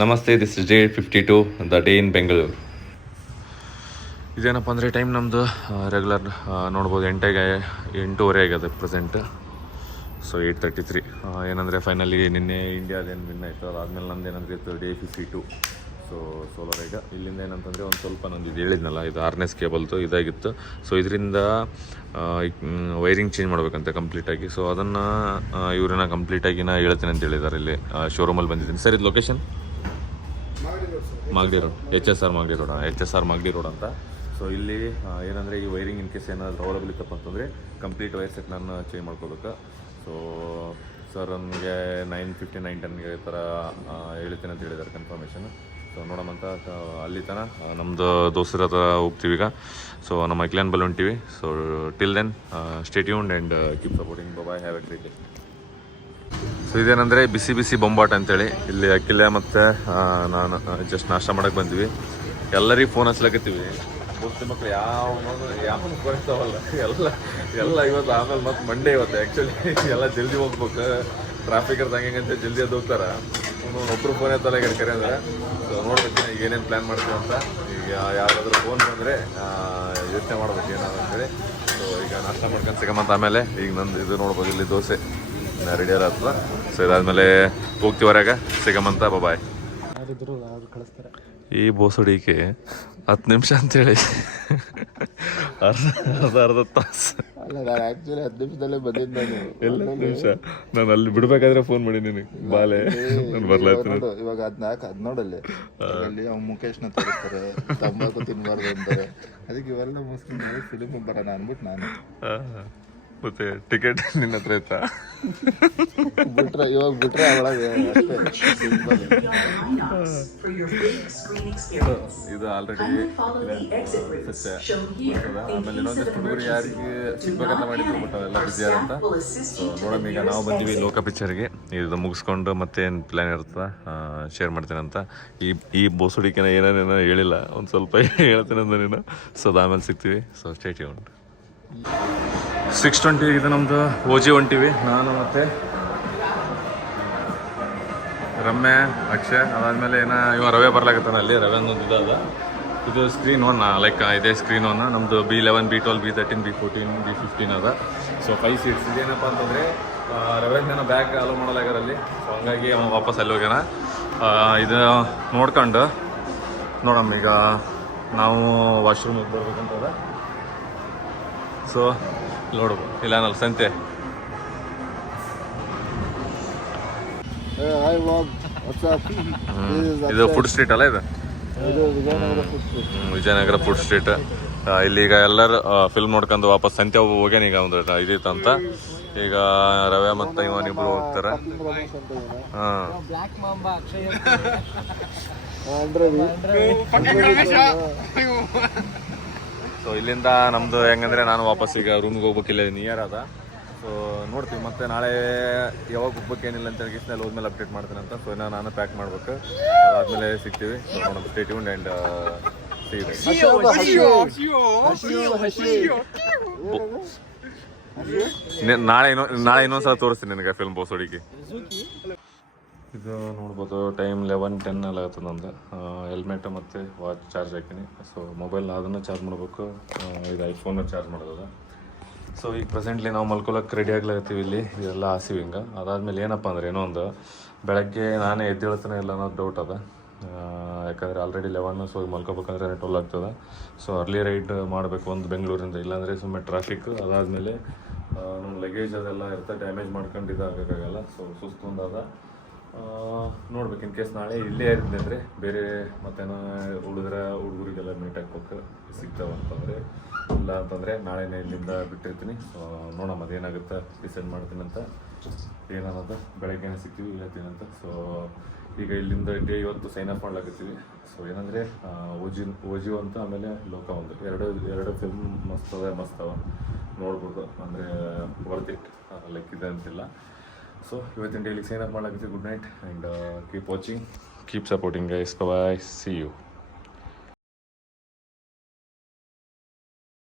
ನಮಸ್ತೆ, this is day 52 the day in Bengaluru. ಇದೇನಪ್ಪ ಅಂದರೆ ಟೈಮ್ ನಮ್ಮದು ರೆಗ್ಯುಲರ್ ನೋಡ್ಬೋದು 8:08 ಆಗ್ಯದ ಪ್ರೆಸೆಂಟ್. ಸೊ 8:33. ಏನಂದರೆ ಫೈನಲಿ ನಿನ್ನೆ ಇಂಡಿಯಾದೇನು ವಿನ್ ಆಯಿತು, ಅದಾದಮೇಲೆ ನಂದು ಏನಂದ್ರೆ ಇತ್ತು ಡೇ 52. ಸೊ ಸೋಲಾರ್ ಈಗ ಇಲ್ಲಿಂದ ಏನಂತಂದರೆ ಒಂದು ಸ್ವಲ್ಪ ನಂದು ಇದು ಹೇಳಿದ್ನಲ್ಲ, ಇದು ಆರ್ನೆಸ್ ಕೇಬಲ್ದು ಇದಾಗಿತ್ತು. ಸೊ ಇದರಿಂದ ವೈರಿಂಗ್ ಚೇಂಜ್ ಮಾಡಬೇಕಂತೆ ಕಂಪ್ಲೀಟಾಗಿ. ಸೊ ಅದನ್ನು ಇವ್ರನ್ನ ಕಂಪ್ಲೀಟಾಗಿ ನಾ ಹೇಳ್ತೀನಿ ಅಂತ ಹೇಳಿದ್ದಾರೆ. ಇಲ್ಲಿ ಶೋರೂಮಲ್ಲಿ ಬಂದಿದ್ದೀನಿ ಸರ್. ಇದು location Magadi road, HS R Magadi road ಅಂತ. ಸೊ ಇಲ್ಲಿ ಏನಂದರೆ ಈ ವೈರಿಂಗ್ ಇನ್ ಕೇಸ್ ಏನಾದರೂ ಅವೈಲೇಬಲ್ ಇತ್ತಪ್ಪ ಅಂತಂದರೆ ಕಂಪ್ಲೀಟ್ ವೈರ್ ಸೆಟ್ ನಾನು ಚೇಂಜ್ ಮಾಡ್ಕೋಬೇಕು. ಸೊ ಸರ್ ನನಗೆ 9:50 9:10 ಈ ಥರ ಹೇಳ್ತೀನಿ ಅಂತ ಹೇಳಿದ್ದಾರೆ ಕನ್ಫರ್ಮೇಷನ್. ಸೊ ನೋಡೋಣಂತ ಅಲ್ಲಿ ತನಕ ನಮ್ಮದು ದೋಸ್ತರ ಹತ್ರ ಹೋಗ್ತೀವಿ ಈಗ. ಸೊ ನಮ್ಮ ಐಕ್ಲ್ಯಾನ್ ಬಲ್ ಹೊಂಟೀವಿ. So till then stay tuned and keep supporting. Bye, have a great day. So ಇದೇನಂದರೆ ಬಿಸಿ ಬಿಸಿ ಬೊಂಬಾಟ ಅಂತೇಳಿ ಇಲ್ಲಿ ಅಖಿಲ ಮತ್ತು ನಾನು ಜಸ್ಟ್ ನಾಷ್ಟ ಮಾಡೋಕ್ಕೆ ಬಂದ್ವಿ. ಎಲ್ಲರಿಗೂ ಫೋನ್ ಹಚ್ಲಕತ್ತೀವಿ. ದೋಸ್ತಿ ಮಕ್ಕಳು ಯಾವ ಬರ್ತಾವಲ್ಲ ಎಲ್ಲ ಇವತ್ತು. ಆಮೇಲೆ ಮತ್ತು ಮಂಡೇ ಇವತ್ತು ಆ್ಯಕ್ಚುಲಿ ಎಲ್ಲ ಜಲ್ದಿ ಹೋಗ್ಬೇಕು. ಟ್ರಾಫಿಕ್ ಇರ್ದಂಗೆ ಅಂತ ಜಲ್ದಿ ಅದು ಹೋಗ್ತಾರೆ. ಒಬ್ಬರು ಫೋನ್ ಎತ್ತಲ್ಲ ಈಗ ಕರೆ ಅಂದರೆ. ಸೊ ನೋಡ್ಬೇಕು ಈಗ ಏನೇನು ಪ್ಲ್ಯಾನ್ ಮಾಡ್ತೀವಿ ಅಂತ. ಈಗ ಯಾರಾದರೂ ಫೋನ್ ಬಂದರೆ ಯೋಚನೆ ಮಾಡ್ಬೇಕು ಏನಾದ್ರು ಅಂತೇಳಿ. ಸೊ ಈಗ ನಾಷ್ಟ ಮಾಡ್ಕೊಂಡು ಸಿಗಮಂತ ಆಮೇಲೆ ಈಗ ನಂದು ಇದು ನೋಡ್ಬೋದು, ಇಲ್ಲಿ ದೋಸೆ ರೆಡಿ ಆದ. ಸೊ ಇದಾದ್ಮೇಲೆ ಹೋಗ್ತೀವಿ ಹೊರಗ, ಸಿಗಮಂತ. ಬಾಯ್. ಈ ಬೋಸಡಿಗೆ 10 ನಿಮಿಷ ಅಂತೇಳಿ ಅರ್ಧ ತಾಸು. ಆಕ್ಚುಲಿ 10 ನಿಮಿಷದಲ್ಲೇ ಬಂದಿದ್ದು ನಾನು. ಎಲ್ಲ ನಿಮಿಷ ನಾನು ಅಲ್ಲಿ ಬಿಡ್ಬೇಕಾದ್ರೆ ಫೋನ್ ಮಾಡಿ ನಿನಗೆ ಬಾಲೆ ನಾನು ಬರ್ಲಾಯ್ತು. ಇವಾಗ ಅದ್ ನೋಡಲ್ಲಿ ಅಲ್ಲಿ ಅವ್ನು ಮುಖೇಶ್ನ ತೋರಿಸ್ತಾರೆ, ತಂಬಾಕು ತಿನ್ಬಾರ್ದು ಅಂತಾರೆ. ಅದಕ್ಕೆ ಇವೆಲ್ಲ ಮುಸ್ಲಿಮ್ ಫಿಲಿಮ್ ಬರೋಣ ಅಂದ್ಬಿಟ್ಟು ನಾನು ಮತ್ತೆ ಟಿಕೆಟ್ ನಿನ್ನ ಹತ್ರ ಇತ್ತಾ? ಇವಾಗ ಬಿಟ್ರೆ ಒಳಗೆ ಇದು ಆಲ್ರೆಡಿ ಆಮೇಲೆ ಇನ್ನೊಂದಷ್ಟು ಹುಡುಗರು ಯಾರಿಗೆ ಸಿಗ್ಬೇಕಂತ ಮಾಡಿದ್ರು, ಬಟ್ ಅವೆಲ್ಲ ಬಿಸಿ ಅಂತ. ಸೊ ನೋಡೋಣ, ಈಗ ನಾವು ಬಂದೀವಿ ಲೋಕ ಪಿಕ್ಚರ್ಗೆ. ಇದು ಮುಗಿಸ್ಕೊಂಡು ಮತ್ತೇನು ಪ್ಲ್ಯಾನ್ ಇರ್ತದೆ ಶೇರ್ ಮಾಡ್ತೇನೆ ಅಂತ. ಈ ಬೋಸುಡಿಕೆನ ಏನೇನೇನೋ ಹೇಳಿಲ್ಲ, ಒಂದು ಸ್ವಲ್ಪ ಹೇಳ್ತೇನೆ ಅಂತ ನೀನು. ಸೊ ಅದಾದ್ಮೇಲೆ ಸಿಗ್ತೀವಿ. So stay tuned. 6:20 ಇದು ನಮ್ಮದು ಓಜಿ ಹೊಂಟಿವಿ. ನಾನು ಮತ್ತು ರಮ್ಯಾ, ಅಕ್ಷಯ್. ಅದಾದಮೇಲೆ ಇವ ರವೆ ಬರ್ಲಾಕತ್ತಾನ. ಅಲ್ಲಿ ರವೆ ಅನ್ನೋದು ಇದಾದ. ಇದು ಸ್ಕ್ರೀನ್ 1 ಲೈಕ್ ಇದೇ ಸ್ಕ್ರೀನ್ 1 ನಮ್ಮದು B11 B12 B13 B14 B15 ಅದ. So 5 seats. ಇದೇನಪ್ಪ ಅಂತಂದರೆ ರವೆನ ಬ್ಯಾಗ್ ಅಲೋ ಮಾಡಲಾಗ್ಯಾರಲ್ಲಿ. ಸೊ ಹಂಗಾಗಿ ಅವ ವಾಪಸ್ ಅಲ್ಲಿ ಹೋಗ್ಯಾನ. ಇದು ನೋಡ್ಕೊಂಡು ನೋಡಮ್ಮ, ಈಗ ನಾವು ವಾಶ್ರೂಮಿಗೆ ಬರ್ಬೇಕಂತದ. ಸೊ ನೋಡ್ಬೋದು ಇಲ್ಲ ಅನ್ನಲ್ಲ ಸಂತೆ. ಇದು ಫುಡ್ ಸ್ಟ್ರೀಟ್ ಅಲ್ಲ, ಇದು ವಿಜಯನಗರ ಫುಡ್ ಸ್ಟ್ರೀಟ್. ಇಲ್ಲಿಗ ಎಲ್ಲರೂ ಫಿಲ್ಮ್ ನೋಡ್ಕೊಂಡು ವಾಪಸ್ ಸಂತೆ ಹೋಗ್ಯಾನ. ಈಗ ಒಂದು ಇದಿತ್ತು ಅಂತ. ಈಗ ರವೆ ಮತ್ತು ಇವನಿಬ್ರು ಹೋಗ್ತಾರೆ. ಸೊ ಇಲ್ಲಿಂದ ನಮ್ಮದು ಹೆಂಗಂದರೆ ನಾನು ವಾಪಸ್ ಈಗ ರೂಮ್ಗೆ ಹೋಗ್ಬೇಕಿಲ್ಲ, ನಿಯರ್ ಅದ. ಸೊ ನೋಡ್ತೀವಿ ಮತ್ತೆ ನಾಳೆ ಯಾವಾಗ ಹೋಗ್ಬೇಕು ಏನಿಲ್ಲ ಅಂತ ಹೇಳಿ ಅಲ್ಲಿ ಹೋದ್ಮೇಲೆ ಅಪ್ಡೇಟ್ ಮಾಡ್ತೀನಿ ಅಂತ. ಸೊ ನಾನು ಪ್ಯಾಕ್ ಮಾಡ್ಬೇಕು. ಅದಾದಮೇಲೆ ಸಿಗ್ತೀವಿ. ಸೊ ನೋಡೋಣ, ಸ್ಟೇ ಟ್ಯೂನ್ಡ್ ಆ್ಯಂಡ್ ನಾಳೆ ಇನ್ನೊಂದ್ಸಲ ತೋರಿಸ್ತೀನಿ ನಿನಗೆ ಫಿಲ್ಮ್ ಬೋಸೋಡಿಗೆ. ಇದು ನೋಡ್ಬೋದು ಟೈಮ್ 11:10 ಎಲ್ಲ ಆಗ್ತದೆ ನಂದು. ಹೆಲ್ಮೆಟ್ ಮತ್ತು ವಾಚ್ ಚಾರ್ಜ್ ಹಾಕಿನಿ. ಸೊ ಮೊಬೈಲ್ ಅದನ್ನು ಚಾರ್ಜ್ ಮಾಡಬೇಕು. ಇದು ಐಫೋನ ಚಾರ್ಜ್ ಮಾಡೋದು. ಸೊ ಈಗ ಪ್ರೆಸೆಂಟ್ಲಿ ನಾವು ಮಲ್ಕೊಳಕ್ಕೆ ರೆಡಿ ಆಗ್ಲಾಗತ್ತೀವಿ. ಇಲ್ಲಿ ಇದೆಲ್ಲ ಹಾಸಿವಿ ಹಿಂಗೆ. ಅದಾದಮೇಲೆ ಏನಪ್ಪ ಅಂದರೆ ಏನೋ ಒಂದು ಬೆಳಗ್ಗೆ ನಾನೇ ಎದ್ದೇಳ್ತಾನೆ ಇಲ್ಲ ಅನ್ನೋದು ಡೌಟ್ ಅದ. ಯಾಕಂದರೆ ಆಲ್ರೆಡಿ 11. ಸೊ ಮಲ್ಕೋಬೇಕಂದ್ರೆ 12 ಆಗ್ತದೆ. ಸೊ ಅರ್ಲಿ ರೈಡ್ ಮಾಡಬೇಕು ಒಂದು ಬೆಂಗಳೂರಿಂದ, ಇಲ್ಲಾಂದರೆ ಸುಮ್ಮನೆ ಟ್ರಾಫಿಕ್. ಅದಾದಮೇಲೆ ನಮ್ಮ ಲಗೇಜ್ ಅದೆಲ್ಲ ಇರ್ತದೆ, ಡ್ಯಾಮೇಜ್ ಮಾಡ್ಕೊಂಡು ಇದಾಗಕ್ಕಾಗಲ್ಲ. ಸೊ ಸುಸ್ತು ಒಂದಾದ. ನೋಡ್ಬೇಕು, ಇನ್ ಕೇಸ್ ನಾಳೆ ಇಲ್ಲೇ ಇರ್ತೀನಿ ಅಂದರೆ ಬೇರೆ ಮತ್ತೇನೋ ಹುಡುಗರಿಗೆಲ್ಲ ಮೀಟ್ ಹಾಕ್ಬೇಕು ಸಿಗ್ತಾವೆ ಅಂತಂದರೆ. ಇಲ್ಲ ಅಂತಂದರೆ ನಾಳೆನೇ ಇಲ್ಲಿಂದ ಬಿಟ್ಟಿರ್ತೀನಿ. ಸೊ ನೋಡೋಣ ಅದೇನಾಗುತ್ತೆ, ಡಿಸೈಡ್ ಮಾಡ್ತೀನಿ ಅಂತ. ಏನಾಗೋದು ಬೆಳಗ್ಗೆನೇ ಸಿಗ್ತೀವಿ, ಹೇಳ್ತೀನಿ ಅಂತ. ಸೊ ಈಗ ಇಲ್ಲಿಂದ ಡೇ ಇವತ್ತು ಸೈನ್ ಅಪ್ ಮಾಡ್ಲಾಕತ್ತೀವಿ. ಸೊ ಏನಂದರೆ ಓಜಿ ಅಂತ ಆಮೇಲೆ ಲೋಕ ಒಂದು ಎರಡು ಫಿಲ್ಮ್ ಮಸ್ತವ ನೋಡ್ಬೋದು. ಅಂದರೆ ವರ್ತ್ ಇಟ್, ಲೈಕ್ ಇದೆ ಅಂತಿಲ್ಲ. ಸೊ ಇವತ್ತಿನ ಡೈಲಿ ಸೈನ್ ಅಪ್ ಮಾಡ್ಲಾಕತ್ತೀವಿ. Good night and keep watching, keep supporting guys. Bye, see you.